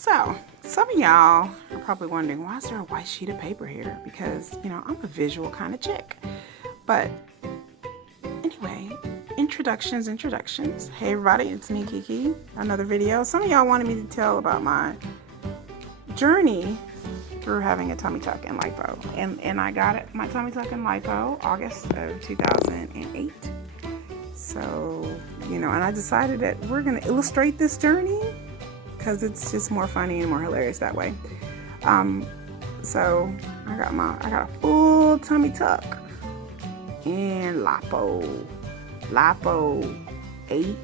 So, some of y'all are probably wondering, why is there a white sheet of paper here? Because, I'm a visual kind of chick. But anyway, introductions. Hey everybody, it's me, Kiki. Another video. Some of y'all wanted me to tell about my journey through having a tummy tuck and lipo. And I got my tummy tuck and lipo August of 2008. So, and I decided that we're going to illustrate this journey because it's just more funny and more hilarious that way. So I got a full tummy tuck and lipo 8,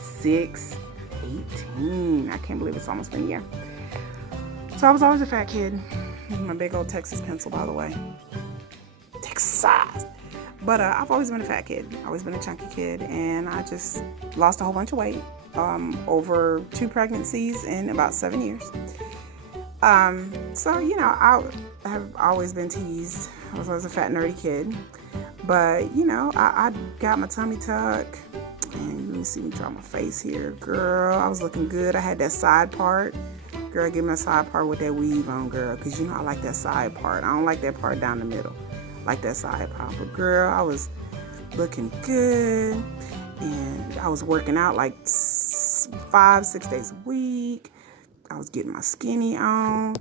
6, 18. I can't believe it's almost been a year. So I was always a fat kid. My big old Texas pencil, by the way. Texas size. But I've always been a fat kid. Always been a chunky kid. And I just lost a whole bunch of weight over 2 pregnancies in about 7 years. So, I have always been teased. I was always a fat, nerdy kid. But, I got my tummy tuck. And you see me draw my face here. Girl, I was looking good. I had that side part. Girl, give me a side part with that weave on, girl. Because, I like that side part. I don't like that part down the middle. I like that side part. But, girl, I was looking good. And I was working out like 5-6 days a week. I was getting my skinny on.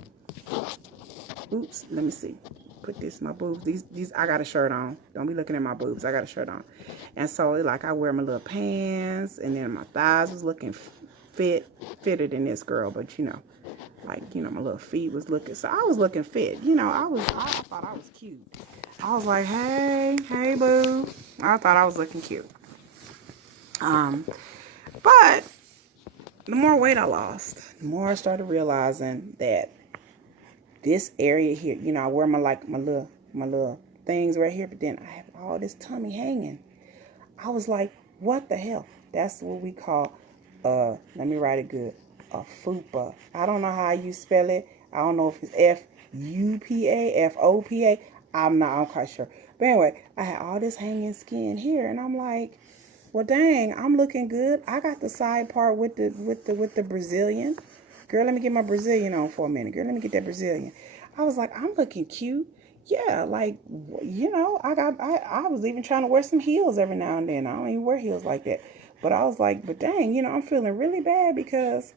Oops, let me see. Put this in my boobs. These I got a shirt on. Don't be looking at my boobs. I got a shirt on. And so I wear my little pants, and then my thighs was looking fitted in this, girl. But my little feet was looking. So I was looking fit. I thought I was cute. I was like, hey boo. I thought I was looking cute. But the more weight I lost, the more I started realizing that this area here, I wear my little things right here, but then I have all this tummy hanging. I was like, what the hell? That's what we call, let me write it good, a fupa. I don't know how you spell it. I don't know if it's F-U-P-A, F-O-P-A. I'm quite sure. But anyway, I had all this hanging skin here, and I'm like, well, dang, I'm looking good. I got the side part with the Brazilian. Girl, let me get my Brazilian on for a minute. Girl, let me get that Brazilian. I was like, I'm looking cute. Yeah, I was even trying to wear some heels every now and then. I don't even wear heels like that. But I was like, but dang, I'm feeling really bad because,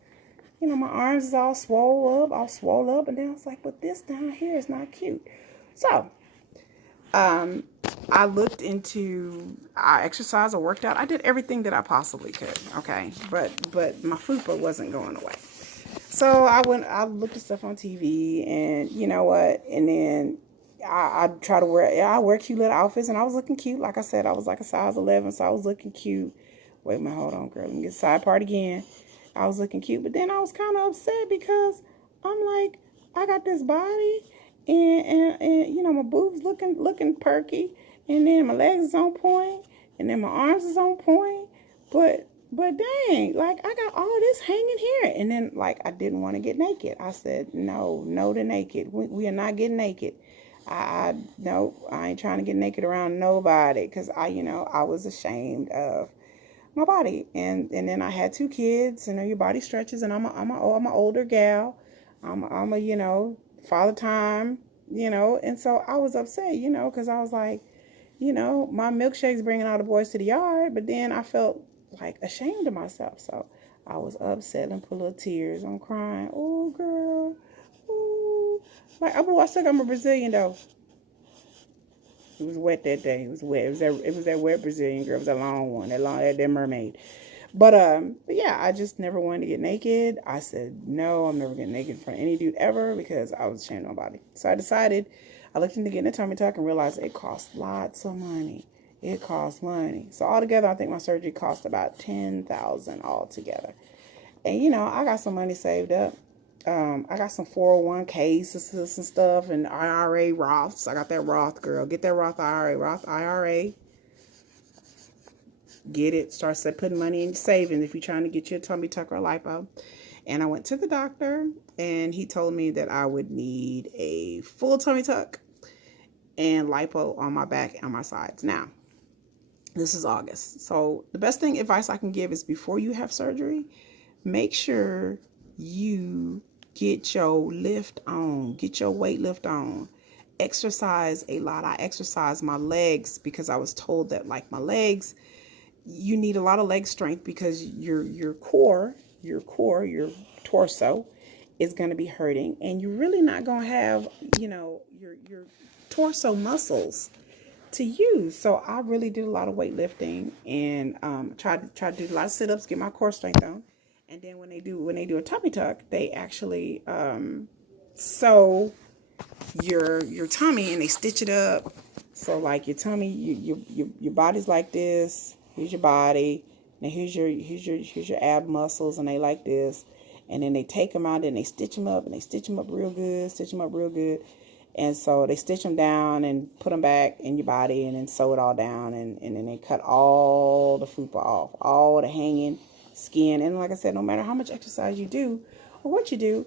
my arms is all swole up. And then I was like, but this down here is not cute. So, I looked into, I exercised, I worked out. I did everything that I possibly could, okay? But my fupa wasn't going away. So I looked at stuff on TV, and you know what? And then I try to wear cute little outfits, and I was looking cute. Like I said, I was like a size 11, so I was looking cute. Wait a minute, hold on, girl. Let me get the side part again. I was looking cute, but then I was kind of upset because I'm like, I got this body, and my boobs looking perky, and then my legs is on point, and then my arms is on point, but dang, I got all this hanging here. And then, I didn't want to get naked. I said, no to naked. We are not getting naked. No, I ain't trying to get naked around nobody. Because I was ashamed of my body. And then I had 2 kids. Your body stretches. And I'm a older gal. I'm a father time, And so I was upset, because I was like, my milkshake's bringing all the boys to the yard. But then I felt ashamed of myself. So I was upset and put little tears. I'm crying. Oh, girl. Oh. I still got my Brazilian, though. It was wet that day. It was wet. It was that wet Brazilian, girl. It was a long one. That mermaid. But yeah, I just never wanted to get naked. I said, no, I'm never getting naked in front of any dude ever because I was ashamed of my body. So I looked into getting a tummy tuck and realized it cost lots of money. It costs money. So altogether, I think my surgery cost about $10,000 altogether. And, I got some money saved up. I got some 401ks and stuff and IRA Roths. I got that Roth, girl. Get that Roth IRA. Get it. Start putting money in savings if you're trying to get your tummy tuck or lipo. And I went to the doctor, and he told me that I would need a full tummy tuck and lipo on my back and on my sides. Now, this is August. So the best advice I can give is before you have surgery, make sure you get your lift on, get your weight lift on, exercise a lot. I exercise my legs because I was told that like my legs, you need a lot of leg strength because your core, your torso is going to be hurting, and you're really not going to have, your torso muscles to use. So I really did a lot of weightlifting and tried to do a lot of sit-ups, get my core strength on. And then when they do a tummy tuck, they actually sew your tummy and they stitch it up. So like your tummy, your body's like this. Here's your body. Now here's your ab muscles, and they like this. And then they take them out and they stitch them up, and they stitch them up real good, stitch them up real good. And so they stitch them down and put them back in your body, and then sew it all down, and then they cut all the fupa off, all the hanging skin. And like I said, no matter how much exercise you do or what you do,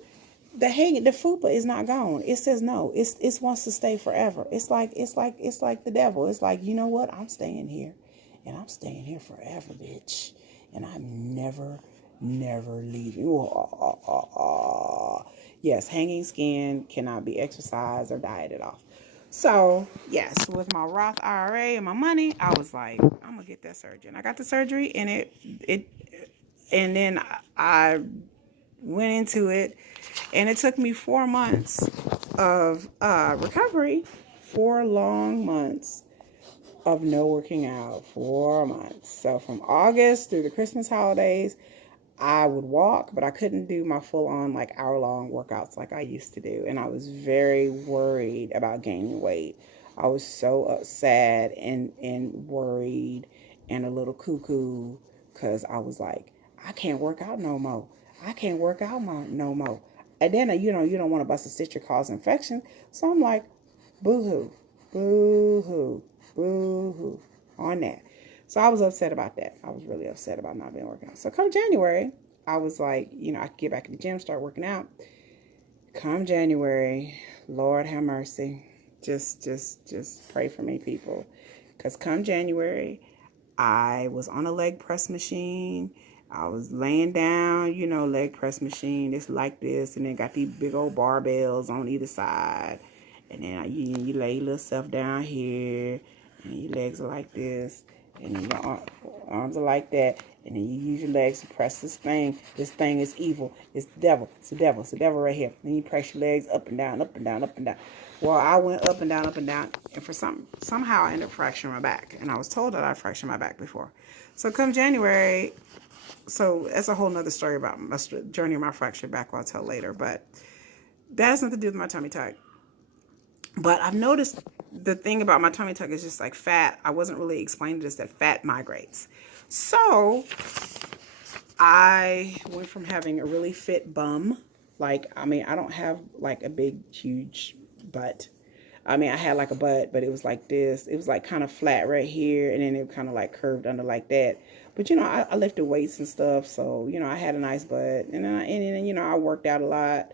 the fupa is not gone. It says no. It wants to stay forever. It's like the devil. It's like, you know what? I'm staying here, and I'm staying here forever, bitch. And I'm never leaving. Yes, hanging skin cannot be exercised or dieted off. So yes, with my Roth IRA and my money, I was like, I'm gonna get that surgery. And I got the surgery, and and then I went into it, and it took me 4 months of recovery, 4 long months of no working out, 4 months. So from August through the Christmas holidays, I would walk, but I couldn't do my full-on like hour-long workouts like I used to do. And I was very worried about gaining weight. I was so sad and worried and a little cuckoo because I was like, I can't work out no more. I can't work out no more. And then, you don't want to bust a stitch or cause infection. So I'm like, boo-hoo, boo-hoo, boo-hoo on that. So I was upset about that. I was really upset about not being working out. So come January, I was like, I could get back in the gym, start working out. Come January, Lord have mercy. Just pray for me, people. Because come January, I was on a leg press machine. I was laying down, leg press machine. It's like this. And then got these big old barbells on either side. And then you lay yourself down here. And your legs are like this. And then your arms are like that. And then you use your legs to press this thing. This thing is evil. It's the devil. It's the devil. It's the devil right here. Then you press your legs up and down, up and down, up and down. Well, I went up and down, up and down. And for somehow I ended up fracturing my back. And I was told that I fractured my back before. So come January, so that's a whole nother story about my journey of my fractured back I'll tell later. But that has nothing to do with my tummy tuck. But I've noticed the thing about my tummy tuck is just like fat. I wasn't really explaining this, that fat migrates. So I went from having a really fit bum. I don't have like a big, huge butt. I had like a butt, but it was like this. It was like kind of flat right here. And then it kind of like curved under like that. But, I lifted weights and stuff. So, I had a nice butt. And then, I worked out a lot.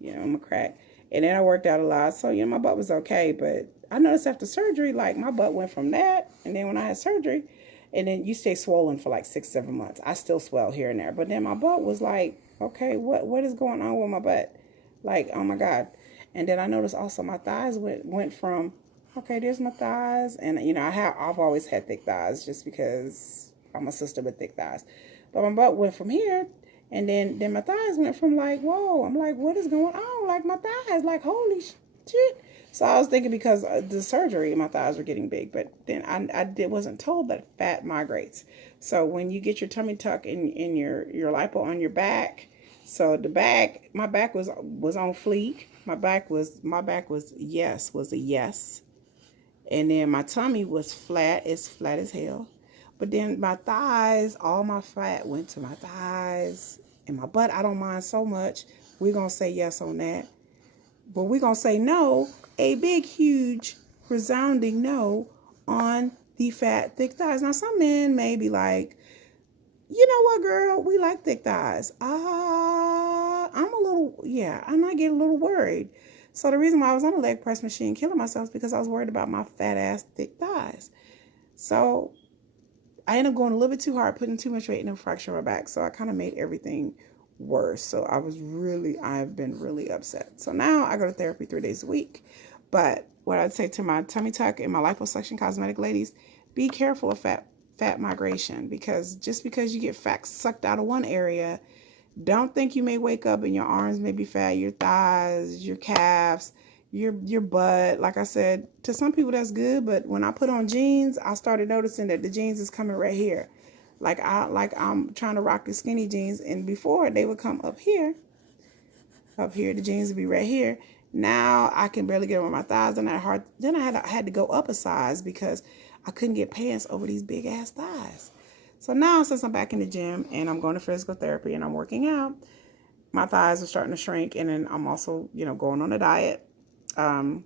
I'm a crack. And then I worked out a lot. So, my butt was okay. But I noticed after surgery, like my butt went from that. And then when I had surgery, and then you stay swollen for like 6-7 months. I still swell here and there. But then my butt was like, okay, what is going on with my butt? Like, oh my God. And then I noticed also my thighs went from, okay, there's my thighs. And, I've always had thick thighs just because I'm a sister with thick thighs. But my butt went from here. And then my thighs went from like, whoa, I'm like, what is going on? Like my thighs, like, holy shit. So I was thinking because of the surgery, my thighs were getting big. But then I wasn't told that fat migrates. So when you get your tummy tuck in your lipo on your back, so the back, my back was on fleek. My back was a yes. And then my tummy was flat. It's flat as hell. But then my thighs, all my fat went to my thighs. And my butt, I don't mind so much. We're going to say yes on that. But we're going to say no, a big, huge, resounding no on the fat, thick thighs. Now, some men may be like, you know what, girl? We like thick thighs. I might get a little worried. So the reason why I was on a leg press machine killing myself is because I was worried about my fat ass, thick thighs. So I ended up going a little bit too hard, putting too much weight in and fracturing my back. So I kind of made everything worse. So I've been really upset. So now I go to therapy 3 days a week. But what I'd say to my tummy tuck and my liposuction cosmetic ladies, be careful of fat migration, because just because you get fat sucked out of one area, don't think you may wake up and your arms may be fat, your thighs, your calves, your butt. Like I said, to some people that's good, but when I put on jeans, I started noticing that the jeans is coming right here. I'm trying to rock the skinny jeans, and before they would come up here. Up here, the jeans would be right here. Now I can barely get over my thighs, and I had to go up a size because I couldn't get pants over these big ass thighs. So now, since I'm back in the gym and I'm going to physical therapy and I'm working out, my thighs are starting to shrink, and then I'm also, going on a diet. Um,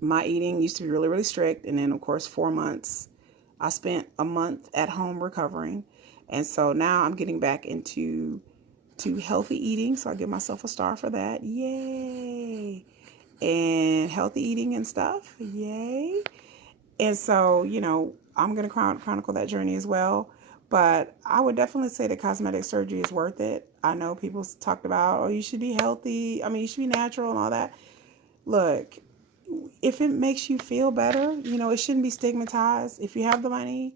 my eating used to be really, really strict, and then of course 4 months, I spent a month at home recovering, and so now I'm getting back into healthy eating. So I give myself a star for that. Yay! And healthy eating and stuff. Yay! And so, I'm going to chronicle that journey as well. But I would definitely say that cosmetic surgery is worth it. I know people talked about, oh, you should be healthy. I mean, you should be natural and all that. Look, if it makes you feel better, it shouldn't be stigmatized. If you have the money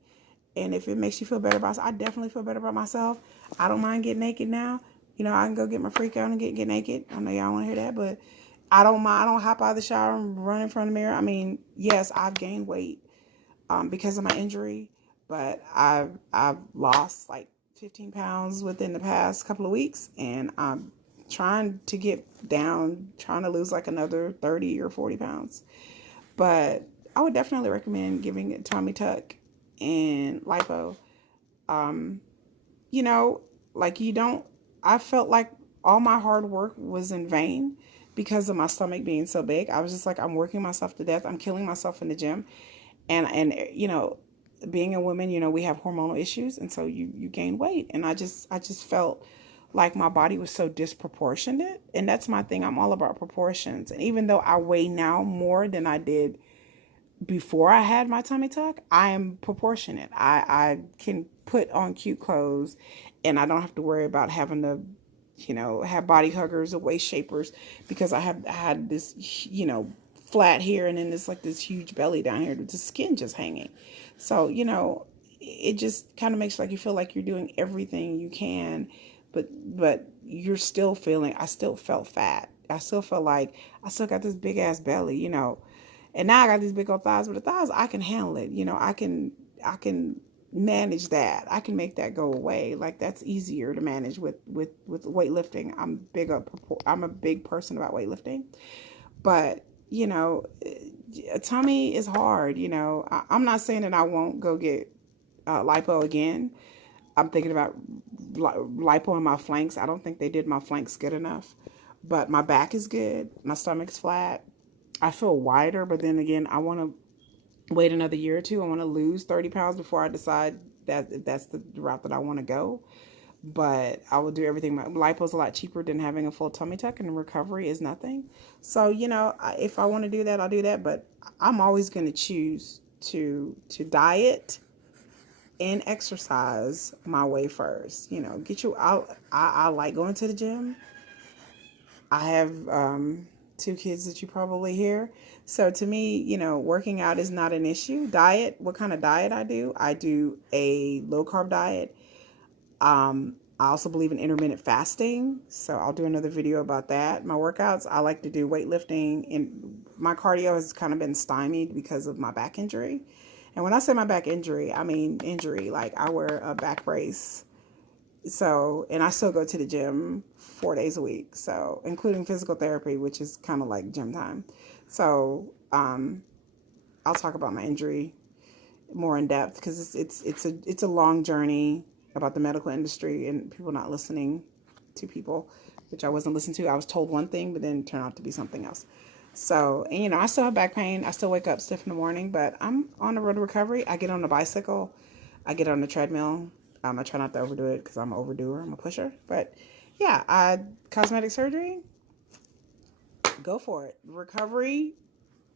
and if it makes you feel better about yourself, I definitely feel better about myself. I don't mind getting naked now. I can go get my freak out and get naked. I know y'all want to hear that, but I don't mind. I don't hop out of the shower and run in front of the mirror. I mean, yes, I've gained weight because of my injury, but I've lost like 15 pounds within the past couple of weeks, and I'm trying to get down, trying to lose like another 30 or 40 pounds. But I would definitely recommend giving it tummy tuck and lipo. Um, you know, like you don't, I felt like all my hard work was in vain because of my stomach being so big. I was just like, I'm working myself to death. I'm killing myself in the gym. And being a woman, we have hormonal issues, and so you gain weight. And I just felt like my body was so disproportionate. And that's my thing. I'm all about proportions. And even though I weigh now more than I did before I had my tummy tuck, I am proportionate. I can put on cute clothes, and I don't have to worry about having to, have body huggers or waist shapers, because I had this, flat here, and then there's like this huge belly down here with the skin just hanging. So, it just kind of makes like you feel like you're doing everything you can, but you're still feeling, I still felt fat. I still felt like I still got this big ass belly. And now I got these big old thighs, but the thighs, I can handle it. I can manage that. I can make that go away. Like that's easier to manage with weightlifting. I'm a big person about weightlifting. But, a tummy is hard. I'm not saying that I won't go get lipo again. I'm thinking about lipo in my flanks. I don't think they did my flanks good enough. But my back is good. My stomach's flat. I feel wider, but then again, I want to wait another year or two. I want to lose 30 pounds before I decide that if that's the route that I want to go. But I will do everything. My lipo's a lot cheaper than having a full tummy tuck, and recovery is nothing. So, if I want to do that, I'll do that. But I'm always going to choose to diet and exercise my way first. Get you out. I like going to the gym. I have two kids that you probably hear. So to me, working out is not an issue. Diet, what kind of diet I do? I do a low carb diet. I also believe in intermittent fasting. So I'll do another video about that. My workouts, I like to do weightlifting, and my cardio has kind of been stymied because of my back injury. And when I say my back injury, I mean injury. Like I wear a back brace. So, and I still go to the gym 4 days a week. So, including physical therapy, which is kind of like gym time. So, I'll talk about my injury more in depth because it's a long journey about the medical industry and people not listening to people, which I wasn't listening to. I was told one thing, but then it turned out to be something else. So, and I still have back pain. I still wake up stiff in the morning, but I'm on the road to recovery. I get on the bicycle. I get on the treadmill. I try not to overdo it because I'm an overdoer. I'm a pusher. But yeah, cosmetic surgery, go for it. Recovery,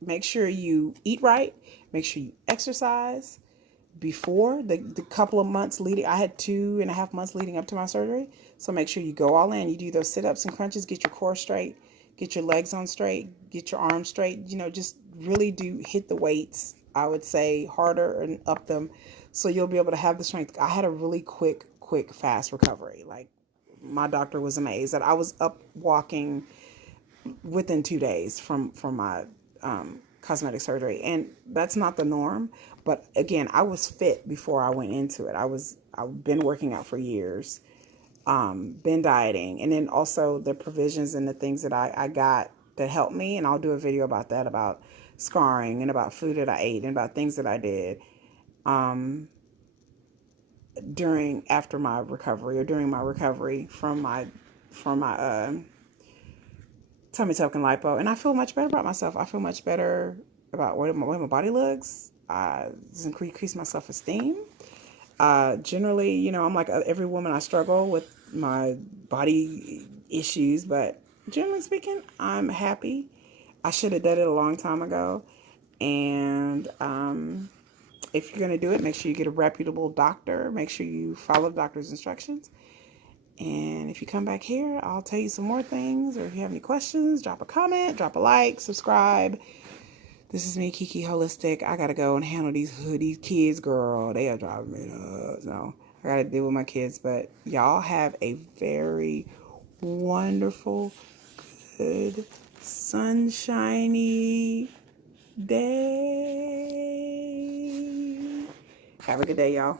make sure you eat right. Make sure you exercise. before the couple of months leading. I had 2.5 months leading up to my surgery. So make sure you go all in. You do those sit-ups and crunches, get your core straight, get your legs on straight, get your arms straight. Just really do hit the weights, I would say, harder and up them, so you'll be able to have the strength. I had a really quick, fast recovery. Like, my doctor was amazed that I was up walking within 2 days from my cosmetic surgery, and that's not the norm. But again, I was fit before I went into it. I've been working out for years, been dieting, and then also the provisions and the things that I got that helped me. And I'll do a video about that, about scarring and about food that I ate and about things that I did after my recovery, or during my recovery from my tummy tuck and lipo. And I feel much better about myself. I feel much better about the way my body looks. It's increased my self-esteem. Generally, I'm like every woman, I struggle with my body issues, but generally speaking, I'm happy. I should have done it a long time ago. And if you're going to do it, make sure you get a reputable doctor. Make sure you follow the doctor's instructions. And if you come back here, I'll tell you some more things. Or if you have any questions, drop a comment, drop a like, subscribe. This is me, Kiki Holistic. I got to go and handle these kids, girl. They are driving me nuts. So I got to deal with my kids. But y'all have a very wonderful, good, sunshiny day. Have a good day, y'all.